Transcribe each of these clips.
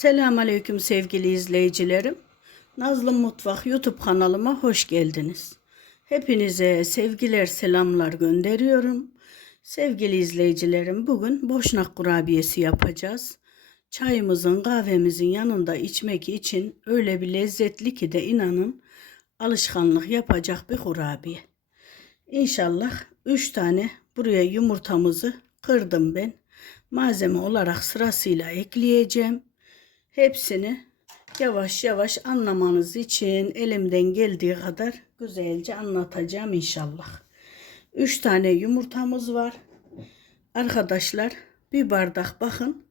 Selamünaleyküm sevgili izleyicilerim. Nazlı Mutfak YouTube kanalıma hoş geldiniz. Hepinize sevgiler, selamlar gönderiyorum. Sevgili izleyicilerim, bugün boşnak kurabiyesi yapacağız. Çayımızın, kahvemizin yanında içmek için öyle bir lezzetli ki de inanın alışkanlık yapacak bir kurabiye. İnşallah 3 tane buraya yumurtamızı kırdım ben. Malzeme olarak sırasıyla ekleyeceğim. Hepsini yavaş yavaş anlamanız için elimden geldiği kadar güzelce anlatacağım inşallah. 3 tane yumurtamız var. Arkadaşlar bir bardak bakın.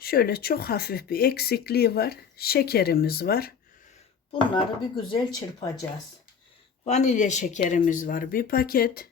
Şöyle çok hafif bir eksikliği var. Şekerimiz var. Bunları bir güzel çırpacağız. Vanilya şekerimiz var bir paket.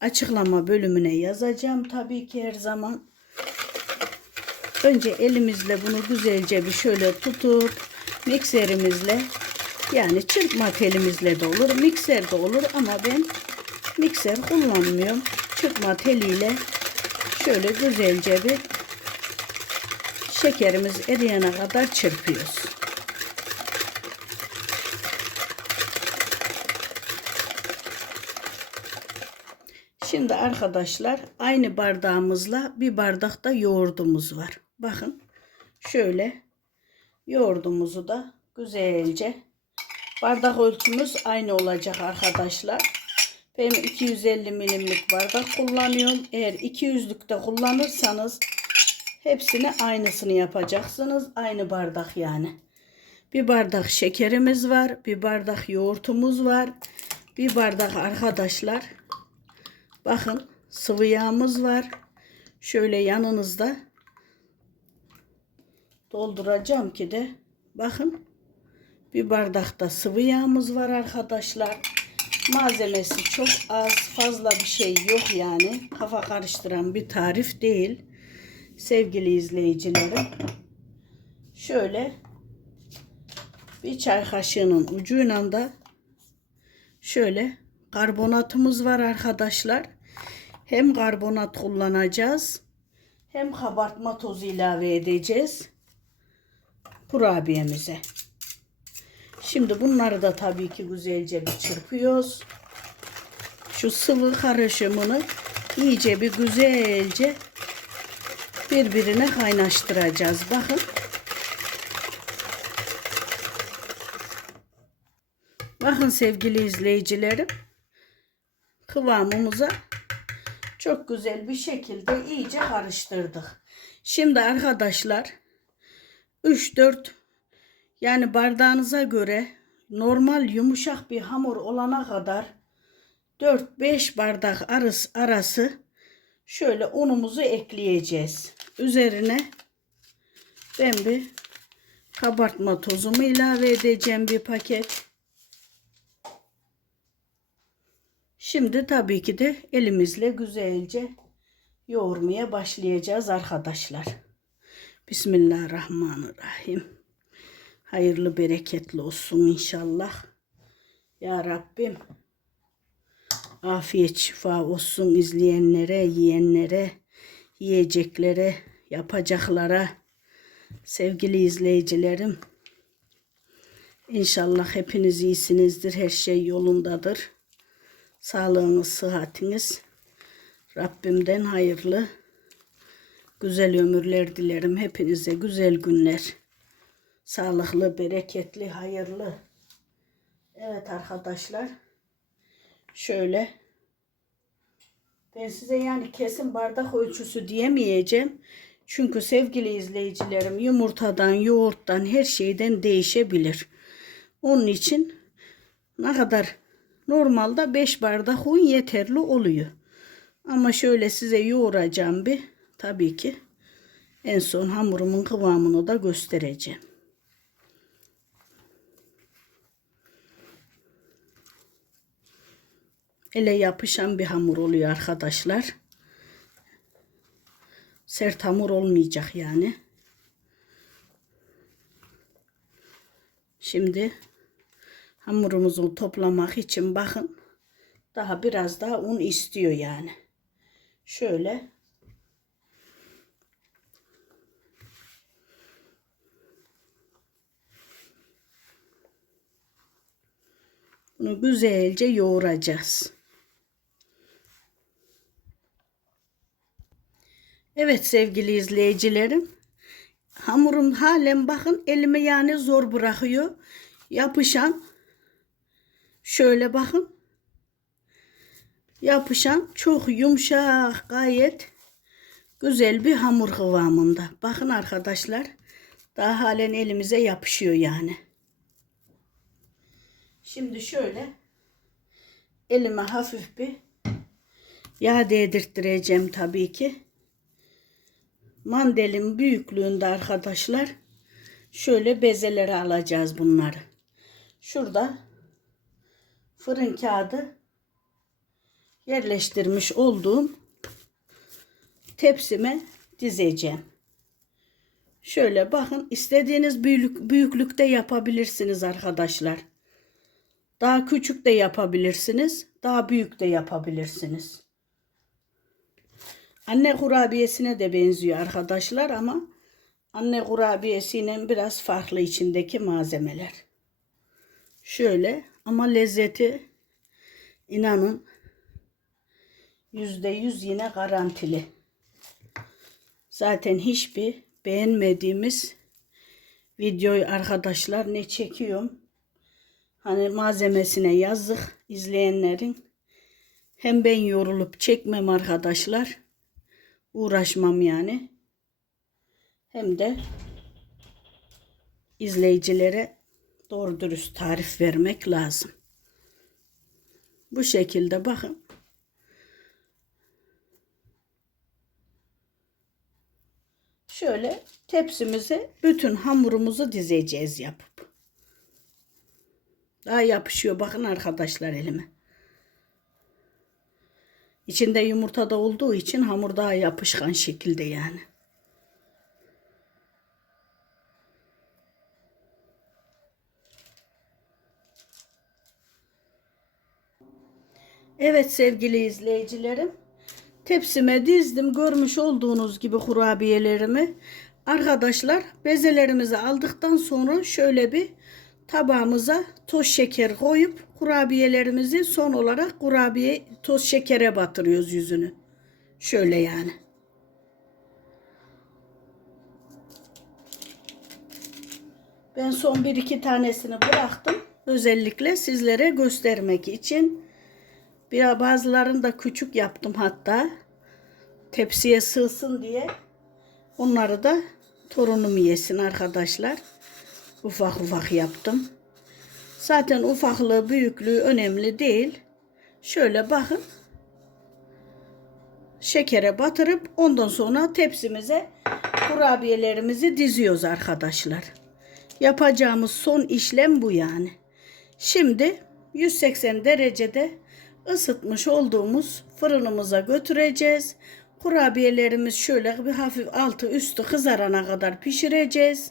Açıklama bölümüne yazacağım tabii ki her zaman. Önce elimizle bunu güzelce bir şöyle tutup mikserimizle yani çırpma telimizle de olur, mikser de olur ama ben mikser kullanmıyorum. Çırpma teliyle şöyle güzelce bir şekerimiz eriyene kadar çırpıyoruz. Şimdi arkadaşlar aynı bardağımızla bir bardakta yoğurdumuz var. Bakın şöyle yoğurdumuzu da güzelce bardak ölçümüz aynı olacak arkadaşlar. Benim 250 milimlik bardak kullanıyorum. Eğer 200'lük de kullanırsanız hepsini aynısını yapacaksınız. Aynı bardak yani. Bir bardak şekerimiz var. Bir bardak yoğurtumuz var. Bir bardak arkadaşlar Bakın sıvı yağımız var. Şöyle yanınızda dolduracağım ki de bakın bir bardakta sıvı yağımız var arkadaşlar. Malzemesi çok az fazla bir şey yok yani. Kafa karıştıran bir tarif değil. Sevgili izleyicilerim. Şöyle bir çay kaşığının ucuyla da şöyle karbonatımız var arkadaşlar. Hem karbonat kullanacağız hem kabartma tozu ilave edeceğiz kurabiyemize. Şimdi bunları da tabii ki güzelce bir çırpıyoruz. Şu sıvı karışımını iyice bir güzelce birbirine kaynaştıracağız. Bakın. Bakın sevgili izleyicilerim kıvamımıza çok güzel bir şekilde iyice karıştırdık. Şimdi arkadaşlar 3-4 yani bardağınıza göre normal yumuşak bir hamur olana kadar 4-5 bardak arası, arası şöyle unumuzu ekleyeceğiz. Üzerine ben bir kabartma tozumu ilave edeceğim bir paket. Şimdi tabii ki de elimizle güzelce yoğurmaya başlayacağız arkadaşlar. Bismillahirrahmanirrahim. Hayırlı bereketli olsun inşallah. Ya Rabbim afiyet şifa olsun izleyenlere, yiyenlere, yiyeceklere, yapacaklara. Sevgili izleyicilerim, İnşallah hepiniz iyisinizdir, her şey yolundadır. Sağlığınız, sıhhatiniz Rabbimden hayırlı, güzel ömürler dilerim. Hepinize güzel günler. Sağlıklı, bereketli, hayırlı. Evet arkadaşlar. Şöyle. Ben size yani kesin bardak ölçüsü diyemeyeceğim. Çünkü sevgili izleyicilerim yumurtadan, yoğurttan, her şeyden değişebilir. Onun için ne kadar Normalde 5 bardak un yeterli oluyor. Ama şöyle size yoğuracağım bir. Tabii ki en son hamurumun kıvamını da göstereceğim. Ele yapışan bir hamur oluyor arkadaşlar. Sert hamur olmayacak yani. Şimdi hamurumuzu toplamak için bakın daha biraz daha un istiyor yani. Şöyle Bunu güzelce yoğuracağız. Evet sevgili izleyicilerim. Hamurum halen bakın elime yani zor bırakıyor. Yapışan şöyle bakın. Yapışan çok yumuşak gayet güzel bir hamur kıvamında. Bakın arkadaşlar daha halen elimize yapışıyor yani. Şimdi şöyle elime hafif bir yağ değdirttireceğim tabii ki. Mandalin büyüklüğünde arkadaşlar şöyle bezelere alacağız bunları. Şurada fırın kağıdı yerleştirmiş olduğum tepsime dizeceğim. Şöyle bakın istediğiniz büyük, büyüklükte yapabilirsiniz arkadaşlar. Daha küçük de yapabilirsiniz. Daha büyük de yapabilirsiniz. Anne kurabiyesine de benziyor arkadaşlar ama anne kurabiyesiyle biraz farklı içindeki malzemeler. Şöyle ama lezzeti inanın yüzde yüz yine garantili. Zaten hiçbir beğenmediğimiz videoyu arkadaşlar ne çekiyorum. Hani malzemesine yazık izleyenlerin. Hem ben yorulup çekmem arkadaşlar. Uğraşmam yani. Hem de izleyicilere doğru dürüst tarif vermek lazım. Bu şekilde bakın. Şöyle tepsimize bütün hamurumuzu dizeceğiz yapıp. Daha yapışıyor bakın arkadaşlar elime. İçinde yumurta da olduğu için hamur daha yapışkan şekilde yani. Evet sevgili izleyicilerim. Tepsime dizdim. Görmüş olduğunuz gibi kurabiyelerimi. Arkadaşlar bezelerimizi aldıktan sonra şöyle bir tabağımıza toz şeker koyup kurabiyelerimizi son olarak kurabiye toz şekere batırıyoruz yüzünü. Şöyle yani. Ben son bir iki tanesini bıraktım. Özellikle sizlere göstermek için. Bir bazılarını da küçük yaptım hatta. Tepsiye sığsın diye. Onları da torunum yesin arkadaşlar. Ufak ufak yaptım. Zaten ufaklığı büyüklüğü önemli değil. Şöyle bakın. Şekere batırıp ondan sonra tepsimize kurabiyelerimizi diziyoruz arkadaşlar. Yapacağımız son işlem bu yani. Şimdi 180 derecede ısıtmış olduğumuz fırınımıza götüreceğiz. Kurabiyelerimiz şöyle bir hafif altı üstü kızarana kadar pişireceğiz.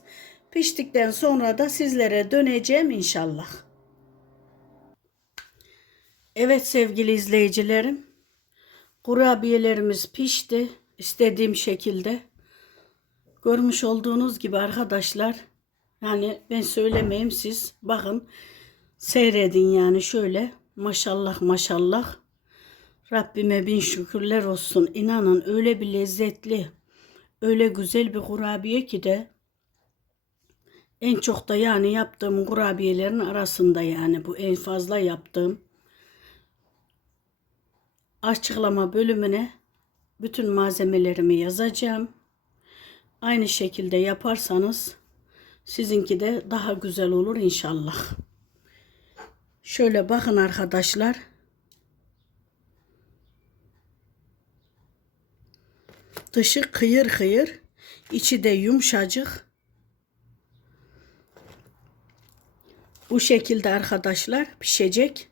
Piştikten sonra da sizlere döneceğim inşallah. Evet sevgili izleyicilerim. Kurabiyelerimiz pişti. istediğim şekilde. Görmüş olduğunuz gibi arkadaşlar. Yani ben söylemeyeyim siz. Bakın seyredin yani şöyle. Maşallah maşallah. Rabbime bin şükürler olsun. İnanın öyle bir lezzetli, öyle güzel bir kurabiye ki de en çok da yani yaptığım kurabiyelerin arasında yani bu en fazla yaptığım açıklama bölümüne bütün malzemelerimi yazacağım. Aynı şekilde yaparsanız sizinki de daha güzel olur inşallah. Şöyle bakın arkadaşlar. Dışı kıyır kıyır, içi de yumuşacık. Bu şekilde arkadaşlar pişecek.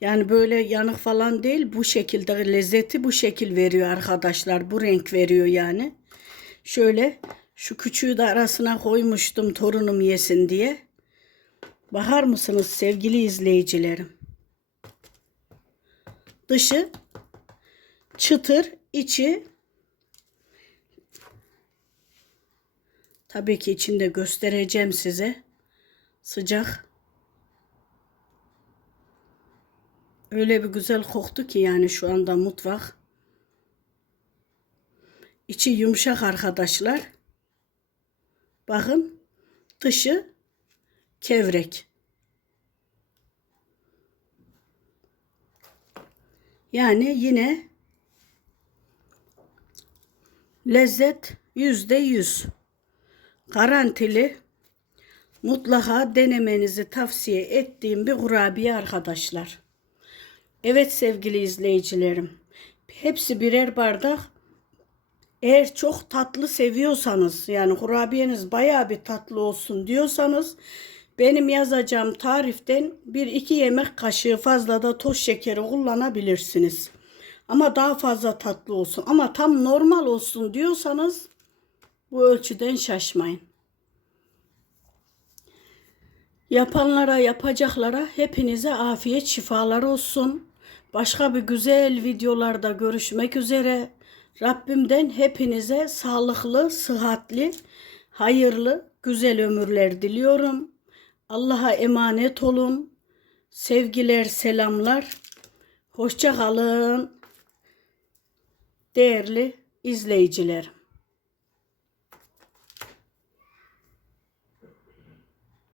Yani böyle yanık falan değil. Bu şekilde lezzeti bu şekil veriyor arkadaşlar. Bu renk veriyor yani. Şöyle şu küçüğü de arasına koymuştum torunum yesin diye. Bakar mısınız sevgili izleyicilerim? Dışı çıtır, içi tabii ki içinde göstereceğim size. Sıcak. Öyle bir güzel koktu ki yani şu anda mutfak. İçi yumuşak arkadaşlar. Bakın dışı kevrek. Yani yine lezzet yüzde yüz. Garantili mutlaka denemenizi tavsiye ettiğim bir kurabiye arkadaşlar. Evet sevgili izleyicilerim. Hepsi birer bardak. Eğer çok tatlı seviyorsanız yani kurabiyeniz bayağı bir tatlı olsun diyorsanız benim yazacağım tariften bir iki yemek kaşığı fazla da toz şekeri kullanabilirsiniz. Ama daha fazla tatlı olsun ama tam normal olsun diyorsanız bu ölçüden şaşmayın. Yapanlara, yapacaklara hepinize afiyet şifalar olsun. Başka bir güzel videolarda görüşmek üzere. Rabbimden hepinize sağlıklı, sıhhatli, hayırlı, güzel ömürler diliyorum. Allah'a emanet olun. Sevgiler, selamlar. Hoşça kalın. Değerli izleyicilerim.